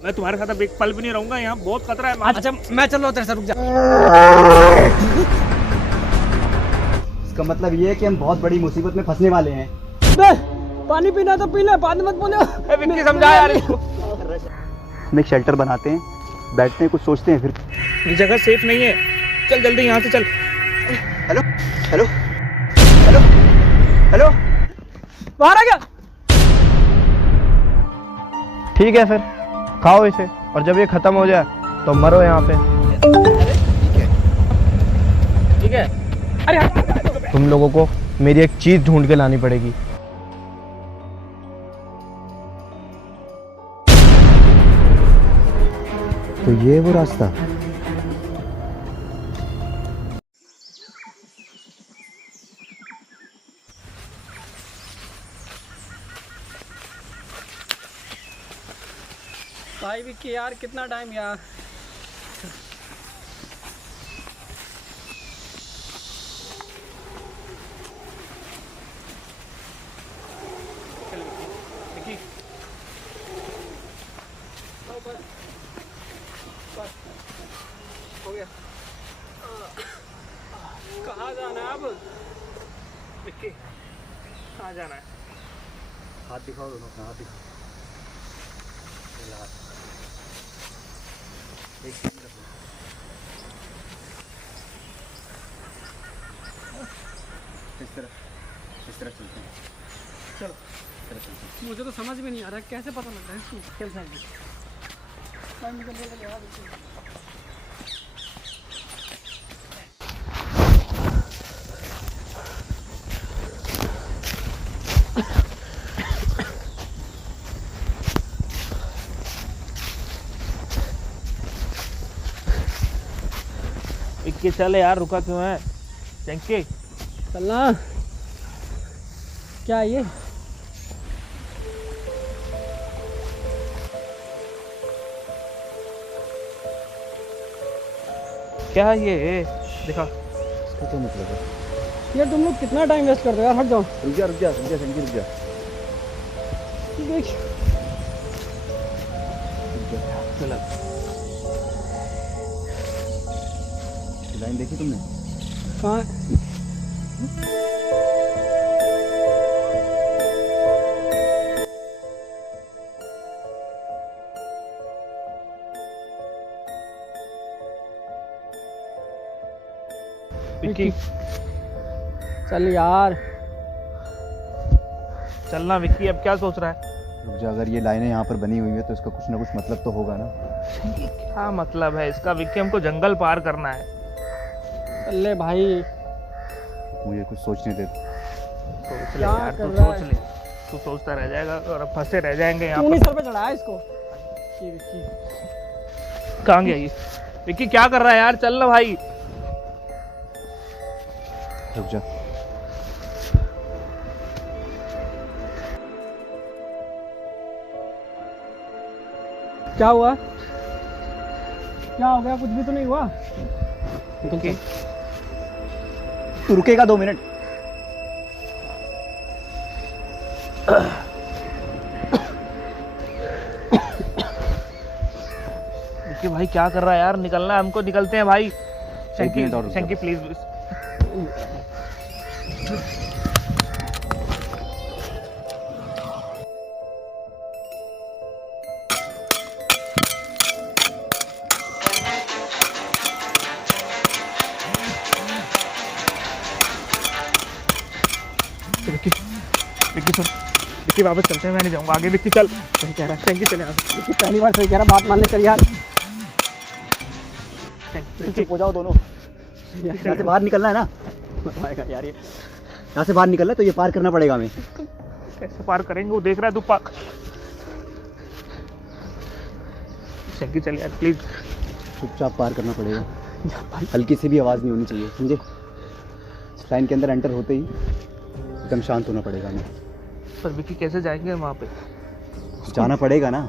मैं तुम्हारे साथ अब एक पल भी नहीं रहूंगा, यहाँ बहुत खतरा है। अच्छा मैं चल रहा हूँ तेरे साथ, रुक जा। इसका मतलब ये है कि हम बहुत बड़ी मुसीबत में फंसने वाले हैं। पानी पीना तो पी ले, बाद में मत बोलो। विक्की समझा यार इसको। हम एक शेल्टर बनाते हैं, बैठते हैं, कुछ सोचते हैं, फिर ये जगह सेफ नहीं है, चल जल्दी यहाँ से चल। हेलो हेलो हेलो हेलो, बाहर आ गया। ठीक है फिर खाओ इसे, और जब ये खत्म हो जाए तो मरो यहाँ पे। ठीक है। अरे तुम लोगों को मेरी एक चीज ढूंढ के लानी पड़ेगी। तो ये वो रास्ता। भाई विक्की यार, कितना टाइम यार। विक्की हो गया। कहाँ जाना है अब? विक्की कहाँ जाना है? हाथ दिखाओ दोनों अपना, हाथ दिखाओ। एक सेकंड रखो। इस तरह चलते हैं। चलो मुझे तो समझ में नहीं आ रहा कैसे पता लग रहा है इसको। चल साइड में। मुझे बोल रहा है विक्की चल यार, रुका क्यों है? चंकी चलना। क्या ये? क्या ये दिखा। इसका क्या मतलब है? यार तुम लोग कितना टाइम वेस्ट करते हो यार, हट जाओ। रुक जा रुक जा रुक जा संकी, रुक जा। देख चला लाइन देखी तुमने? कहाँ? विक्की चल यार। चलना विक्की, अब क्या सोच रहा है? रुक जा, अगर ये लाइनें यहाँ पर बनी हुई है तो इसका कुछ ना कुछ मतलब तो होगा ना। क्या मतलब है इसका विक्की? हमको जंगल पार करना है। चल ले भाई। मुझे कुछ सोचने दे। सोच ले क्या यार, कर तू रहा सोच है? ले। तू सोचता रह जाएगा और अब फंसे रह जाएंगे यहाँ तूने पर। सर पे चढ़ाया इसको। विक्की कहाँ गया ये? विक्की क्या कर रहा है यार? चल ना भाई। रुक जा। क्या हुआ? क्या हो गया? कुछ भी तो नहीं हुआ। विक्की तू रुकेगा 2 मिनट? विक्की भाई क्या कर रहा है यार? निकलना है हमको, निकलते हैं भाई। शंकी मिनट और रुक शंकी जाओ। प्लीज। विक्की विक्की सुन, विक्की वापस चलते हैं, मैं नहीं जाऊंगा आगे। विक्की चल। सही कह रहा है शंकी, चले आगे। विक्की पहली बार सही कह रहा, बात मान ले। चल यार। चुप हो जाओ दोनों। यहाँ से बाहर निकलना है ना? आएगा यार ये। यहाँ से बाहर निकलना है तो ये पार करना पड़ेगा हमें। कैसे पार करेंगे? वो देख रहा है तू पार। शंकी चल यार प्लीज। चुपचाप पार करना पड़ेगा, हल्की सी भी आवाज़ नहीं होनी चाहिए, समझे? इस लाइन के अंदर एंटर होते ही एकदम शांत होना पड़ेगा हमें। पर विक्की कैसे जाएंगे वहाँ पे? जाना पड़ेगा ना।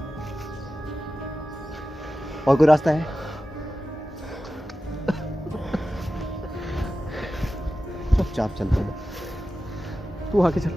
और कोई रास्ता है? चुपचाप चलते हैं। तू आगे चल।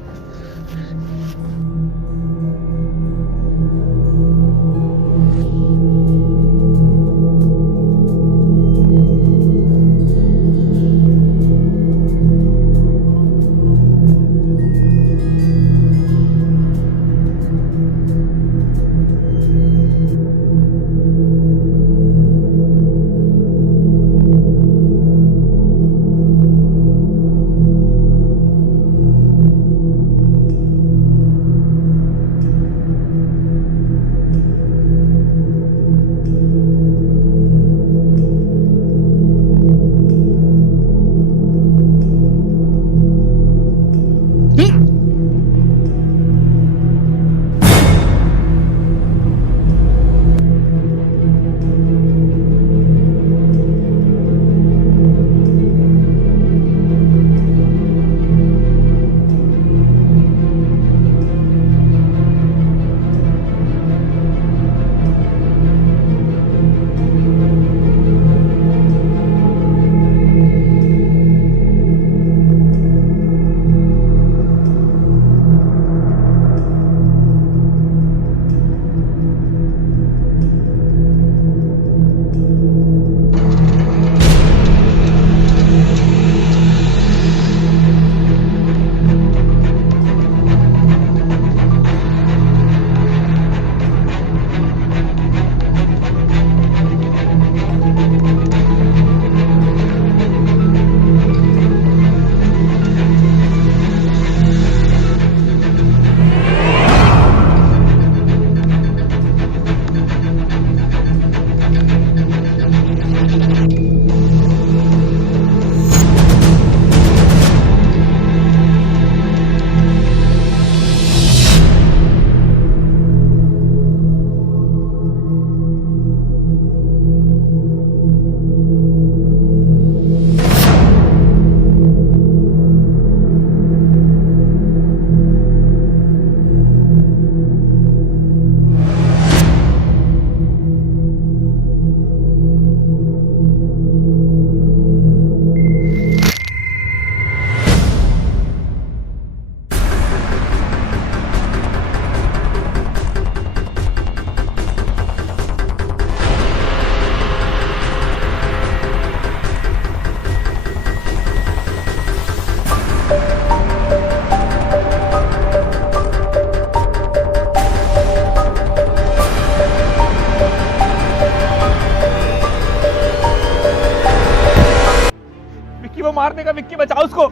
मार देगा। विक्की बचाओ उसको।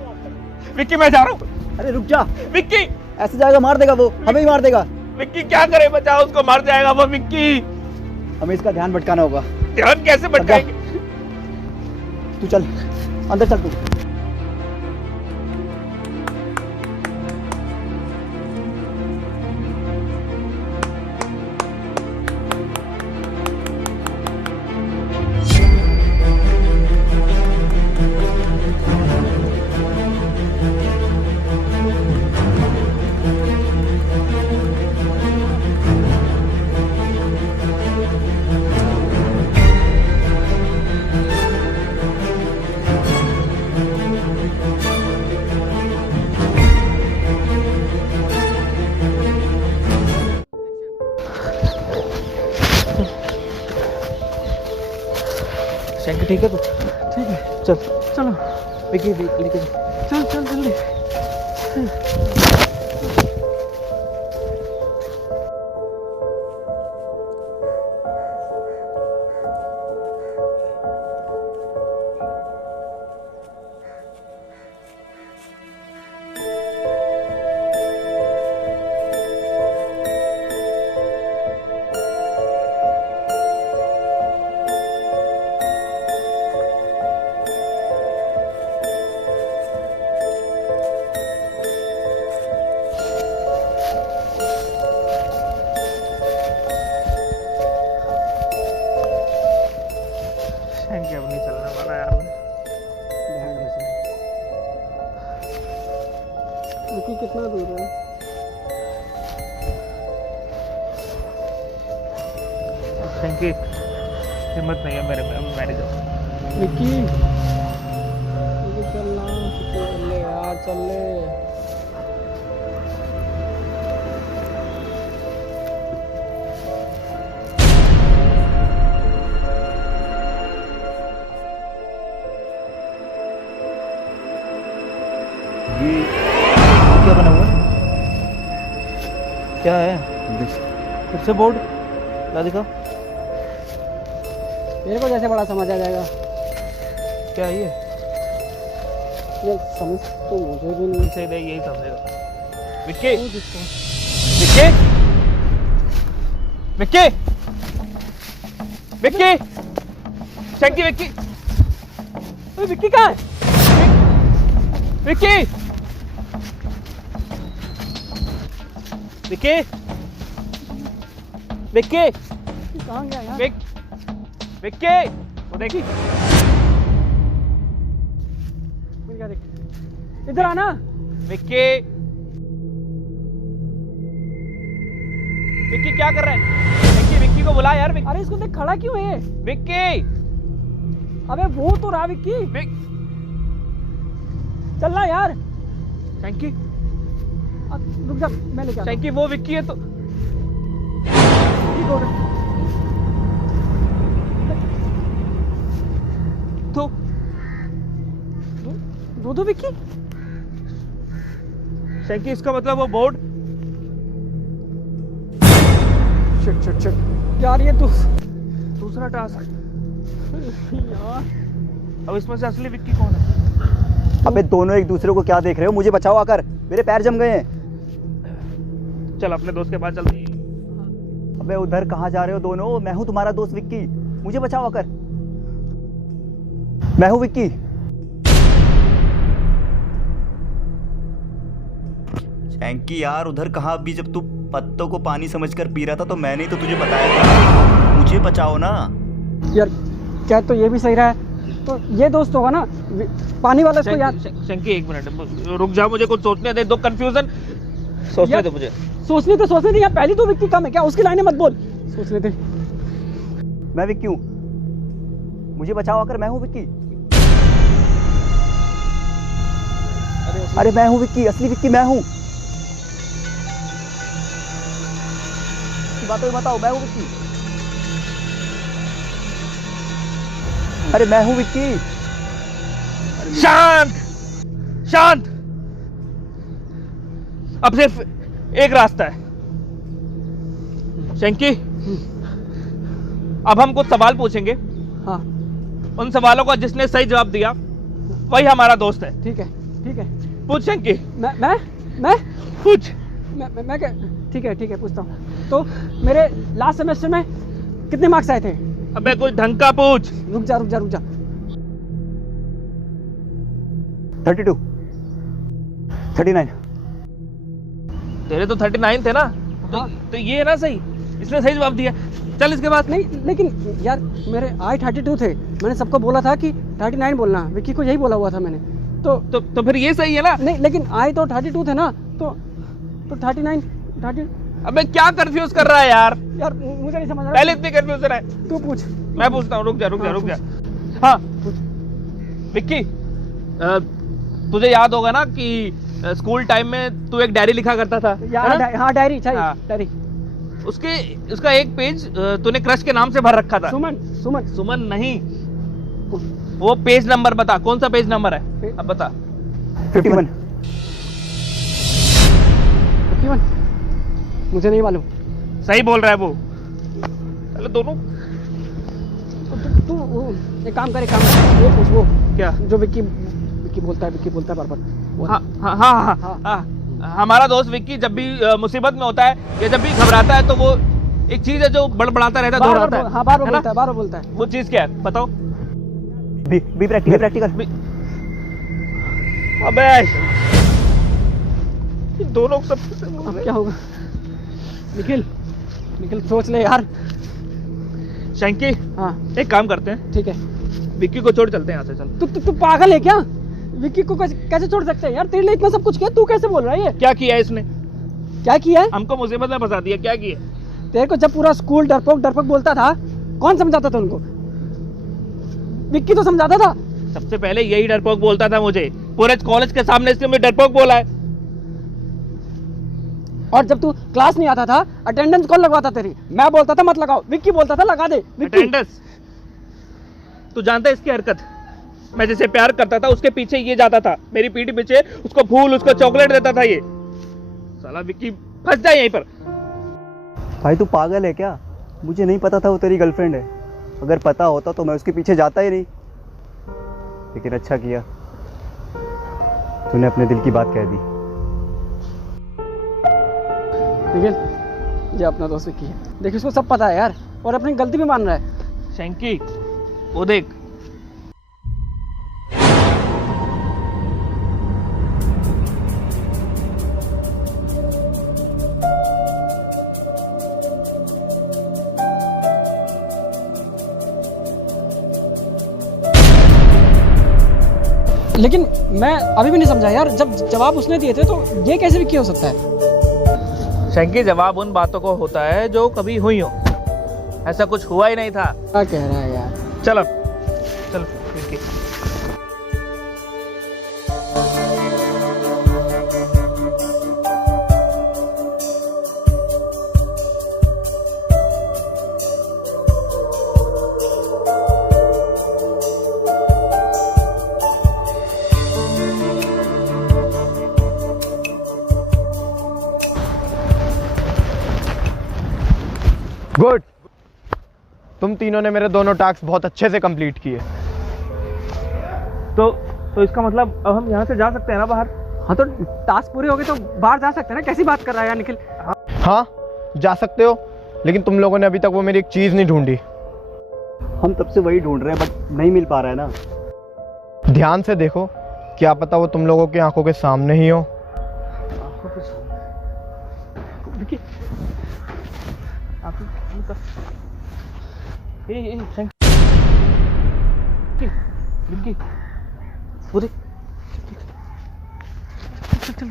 विक्की मैं जा रहा हूँ। अरे रुक जा, विक्की ऐसे जाएगा मार देगा वो, हमें ही मार देगा। विक्की क्या करे, बचाओ उसको, मर जाएगा वो। विक्की हमें इसका ध्यान भटकाना होगा। ध्यान कैसे भटकाएंगे? तू चल अंदर चल तू। शंकी ठीक है तू? ठीक है, चल चलो। विक्की लेके जा। चल चल जल्दी। शंकी अब नहीं चलने वाला यार। विक्की कितना दूर है? शंकी हिम्मत नहीं है मेरे में, अब मैं नहीं जाऊँ। विक्की चलना, चल ले यार, चल ले। ये क्या बना हुआ है? क्या है? फिर से बोर्ड ला दिखा। मेरे को जैसे बड़ा समझ आ जाएगा। क्या है ये समझ तो मुझे भी नहीं। इसे यही समझेगा। विक्की जिसको विक्की विक्की विक्की शंकी विक्की। अरे विक्की कहाँ है? विक्की विक्की विक्की कहाँ गया यार? विक्की वो देखी। फिर क्या देख, इधर आना। विक्की विक्की क्या कर रहा है? विक्की विक्की को बुला यार। अरे इसको देख, खड़ा क्यों है? विक्की अबे वो तो रहा विक्की। चलना यार। शंकी रुक जा, मैं लेके आता हूँ। शंकी वो विक्की है तो। ठीक हो रहा है। तो दो विक्की। शंकी इसका मतलब वो बोर्ड। शिट शिट शिट यार, ये दूसरा टास्क। यार अब इसमें से असली विक्की कौन है? अबे दोनों एक दूसरे को क्या देख रहे हो? मुझे बचाओ आकर, मेरे पैर जम गए हैं। चल अपने दोस्त के पास चलते हैं। अबे उधर कहाँ जा रहे हो दोनों? मैं हूँ तुम्हारा दोस्त विक्की, मुझे बचाओ आकर। मैं हूँ विक्की। शैंकी यार उधर कहाँ? अभी जब तू पत्तों को पानी समझकर पी रहा था तो मैंने ही तो तुझे बताया था, मुझे बचाओ ना। यार क्या तो ये भी सही रहा है, तो ये दोस्त होगा ना पानी वाला। इसको याद। शंकी एक मिनट रुक जा, मुझे कुछ सोचने दे। दो कंफ्यूजन सोचने दे मुझे। सोचने दे यार, पहली तो विक्की कम है क्या? उसकी लाइनें मत बोल, सोचने दे। मैं विक्की हूँ, मुझे बचाओ आकर। मैं हूँ विक्की। अरे मैं हूँ विक्की, असली विक्की मैं हूँ। बातों में बताओ, मैं हूँ विक्की। अरे मैं हूँ विक्की। शांत शांत। अब सिर्फ एक रास्ता है शंकी। अब हम कुछ सवाल पूछेंगे। हाँ उन सवालों का जिसने सही जवाब दिया वही हमारा दोस्त है। ठीक है ठीक है। पूछ शंकी, मैं पूछ। मैं क्या? ठीक है पूछता हूँ। तो मेरे लास्ट सेमेस्टर में कितने मार्क्स आए थे? अबे कुछ ढंग का पूछ। रुक जा 32, 39। तेरे तो 39 थे ना, हाँ। तो ये है ना सही, इसने सही जवाब दिया। चल इसके बाद। नहीं लेकिन यार मेरे आए 32 थे। मैंने सबको बोला था कि 39 बोलना, विक्की को यही बोला हुआ था मैंने। तो फिर ये सही है ना? नहीं लेकिन आए तो 32 थे ना, तो 39 30। अबे क्या कंफ्यूज कर रहा है यार? यार मुझे नहीं समझ रहा। पहले इतनी कंफ्यूजन है। तू पूछ। मैं पूछता हूँ, रुक जा। हाँ विक्की, तुझे याद होगा ना कि स्कूल टाइम में तू एक डायरी लिखा करता था, है ना? हाँ डायरी चाहिए। हाँ। डायरी। उसका एक पेज तूने क्रश के नाम से भर रखा था। सुमन नहीं, वो पेज नंबर बता, कौन सा पेज नंबर है अब बता। 51। मुझे नहीं मालूम। सही बोल रहा है वो। चलो दोनों। तू एक काम कर, वो पूछ, वो क्या? जो विक्की बोलता है बार बार। हाँ। हमारा दोस्त विक्की जब भी मुसीबत में होता है या जब भी घबराता है तो वो एक चीज है जो बड़बड़ाता रहता है, दोहराता है। हाँ बार बार बोलता है। वो चीज क्या है बताओ? Be practical. अबे ये दोनों सब अब क्या होगा? निखिल सोच ले यार। शंकी, हाँ एक काम करते हैं, ठीक है। विक्की को छोड़ चलते हैं यहाँ से। चल। तू पागल है क्या? विक्की को कैसे छोड़ सकते हैं यार? तेरे लिए इतना सब कुछ किया, तू कैसे बोल रहा है? ये क्या किया है इसने? क्या किया है? हमको मुसीबत में फंसा दिया। क्या किया? तेरे को जब पूरा स्कूल डरपोक बोलता था, कौन समझाता था उनको? विक्की तो समझाता था। सबसे पहले यही डरपोक बोलता था मुझे, पूरे कॉलेज के सामने इसने मुझे डरपोक बोला है। और जब तू क्लास नहीं आता था, अटेंडेंस कौन लगवाता तेरी? मैं बोलता था मत लगाओ, विक्की बोलता था लगा दे। अटेंडेंस? तू जानता है इसकी हरकत? मैं जिसे प्यार करता था उसके पीछे ये जाता था, मेरी पीठी पीछे उसको फूल, उसको चॉकलेट देता था। ये साला विक्की फंस जाए यहीं पर। भाई तू पागल है क्या? मुझे नहीं पता था वो तेरी गर्लफ्रेंड है। अगर पता होता तो मैं उसके पीछे जाता ही नहीं। लेकिन अच्छा किया, तूने अपने दिल की बात कह दी। निखिल, ये अपना दोस्त विक्की है। देखिए उसको सब पता है यार, और अपनी गलती भी मान रहा है। शंकी, वो देख। लेकिन मैं अभी भी नहीं समझा यार, जब जवाब उसने दिए थे तो ये कैसे विक्की हो सकता है? शंकी, जवाब उन बातों को होता है जो कभी हुई हो। ऐसा कुछ हुआ ही नहीं था। क्या कह रहा है यार? चल विक्की। गुड, तुम तीनों ने मेरे दोनों टास्क बहुत अच्छे से कंप्लीट किए। तो इसका मतलब अब हम यहाँ से जा सकते हैं ना बाहर? हाँ तो टास्क पूरे हो गए तो बाहर जा सकते हैं ना? कैसी बात कर रहा है यार निखिल? हाँ जा सकते हो, लेकिन तुम लोगों ने अभी तक वो मेरी एक चीज़ नहीं ढूंढी। हम तब से वही ढूंढ रहे हैं बट नहीं मिल पा रहा है ना। ध्यान से देखो, क्या पता वो तुम लोगों की आंखों के सामने ही हो। विक्की, विक्की, वो देख। चल।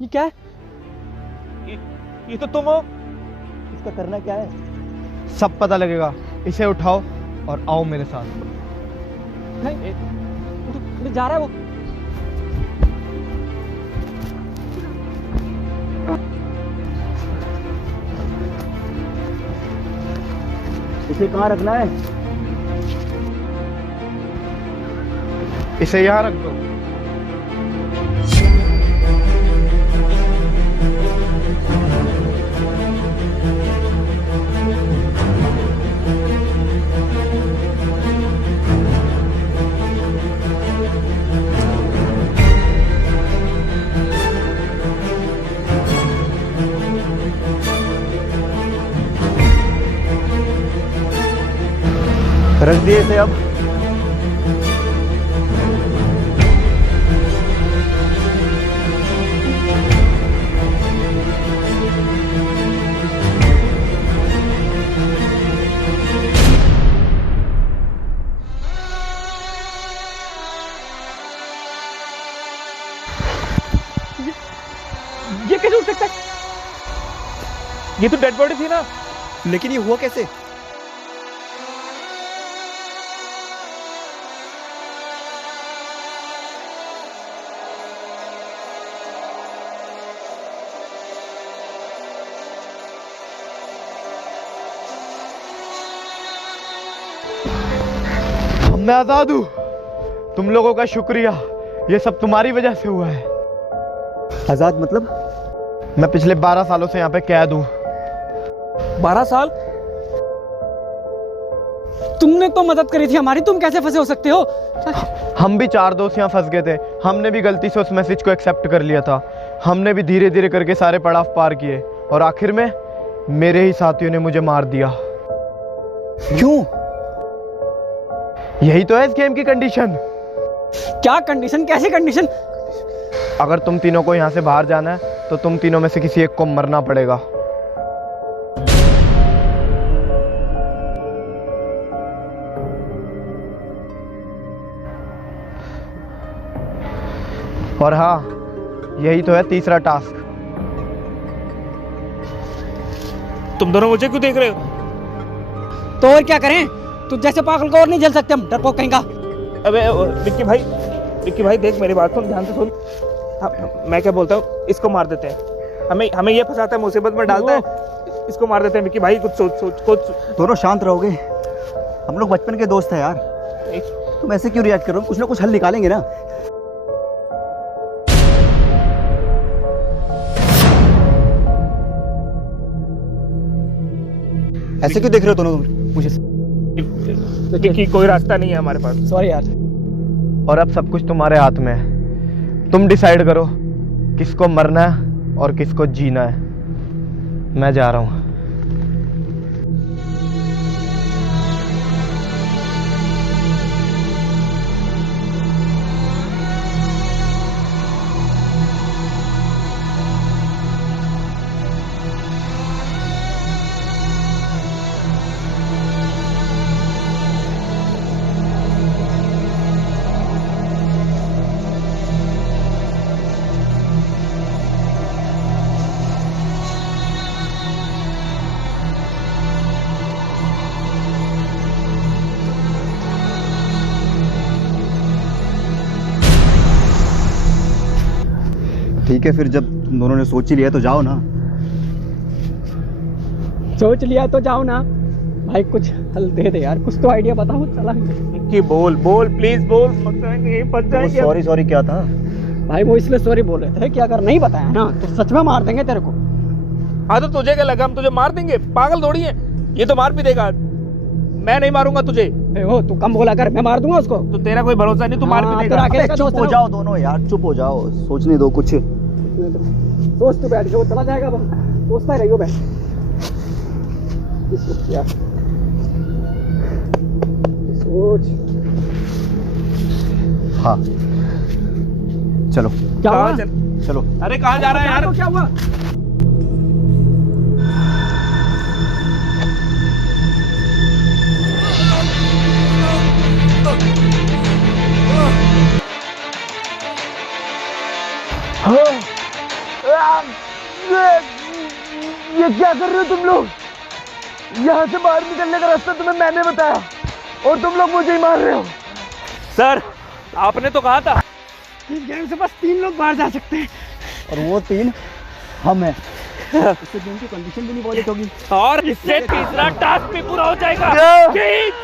ये क्या है? ये तो तुम हो। इसका करना क्या है? सब पता लगेगा। इसे उठाओ और आओ मेरे साथ। नहीं, उठ जा रहा है वो। इसे कहाँ रखना है? इसे यहाँ रख दो। रख दिए इसे अब। ये कैसे उठ सकता है? ये तो डेड बॉडी थी ना। लेकिन ये हुआ कैसे? मैं आजाद हूँ। तुम लोगों का शुक्रिया, ये सब तुम्हारी वजह से हुआ है। आजाद मतलब? मैं पिछले 12 सालों से यहाँ पे कैद हूँ। 12 साल? तुमने तो मदद करी थी हमारी, तुम कैसे फंसे हो सकते हो? हम भी 4 दोस्त यहाँ फंस गए थे। हमने भी गलती से उस मैसेज को एक्सेप्ट कर लिया था। हमने भी धीरे धीरे करके सारे पड़ाव पार किए और आखिर में मेरे ही साथियों ने मुझे मार दिया। क्यों? यही तो है इस गेम की कंडीशन। क्या कंडीशन? कैसी कंडीशन? अगर तुम तीनों को यहाँ से बाहर जाना है तो तुम तीनों में से किसी एक को मरना पड़ेगा। और हाँ, यही तो है तीसरा टास्क। तुम दोनों मुझे क्यों देख रहे हो? तो और क्या करें? तू जैसे पागल को और नहीं झेल सकते हम, डरपोक कहीं का। अबे विक्की भाई देख मेरी बात सुन, ध्यान से सुन। मैं क्या बोलता हूँ, इसको मार देते हैं। हमें ये फंसाता है, मुसीबत में डालता है, इसको मार देते हैं। विक्की भाई कुछ सोच। दोनों शांत रहोगे? हम लोग बचपन के दोस्त हैं यार। तुम ऐसे क्यों रिएक्ट कर रहे हो? कुछ ना कुछ हल निकालेंगे ना। ऐसे क्यों देख रहे हो दोनों मुझे? कि कोई रास्ता नहीं है हमारे पास। सॉरी यार। और अब सब कुछ तुम्हारे हाथ में है। तुम डिसाइड करो किसको मरना है और किसको जीना है। मैं जा रहा हूँ। ठीक है, फिर जब तुम दोनों ने सोच ही लिया तो जाओ ना। सोच लिया तो जाओ ना भाई, कुछ हल दे दे यार, कुछ तो आइडिया बताओ। चला विक्की बोल प्लीज बोल। फंस जाएंगे। सॉरी क्या था? भाई वो इसलिए सॉरी बोल रहे थे कि अगर नहीं बताया ना तो सच में मार देंगे तेरे को। हाँ तो तुझे क्या लगा हम तुझे मार देंगे? पागल थोड़ी है, ये तो मार भी देगा। मैं नहीं मारूंगा तुझे। हो तू कम बोला कर, मैं मार दूंगा उसको। तो तेरा कोई भरोसा नहीं, तू मार भी देगा। अबे चुप हो जाओ दोनों यार, चुप हो जाओ, सोचने दो कुछ। सोच तू बैठ, जो चला जाएगा सोचता ही रहियो बैठ। सोच। हाँ चलो। क्या हुआ? चलो। अरे कहाँ जा रहा है यार? क्या हुआ? ये क्या कर रहे हो तुम लोग? यहाँ से बाहर निकलने का रास्ता तुम्हें मैंने बताया और तुम लोग मुझे ही मार रहे हो। सर आपने तो कहा था इस गेम से बस 3 लोग बाहर जा सकते हैं। और वो 3 हम हैं। इससे गेम की कंडीशन भी नहीं वॉलेट होगी। और इससे तीसरा टास्क भी पूरा हो जाएगा। खींच।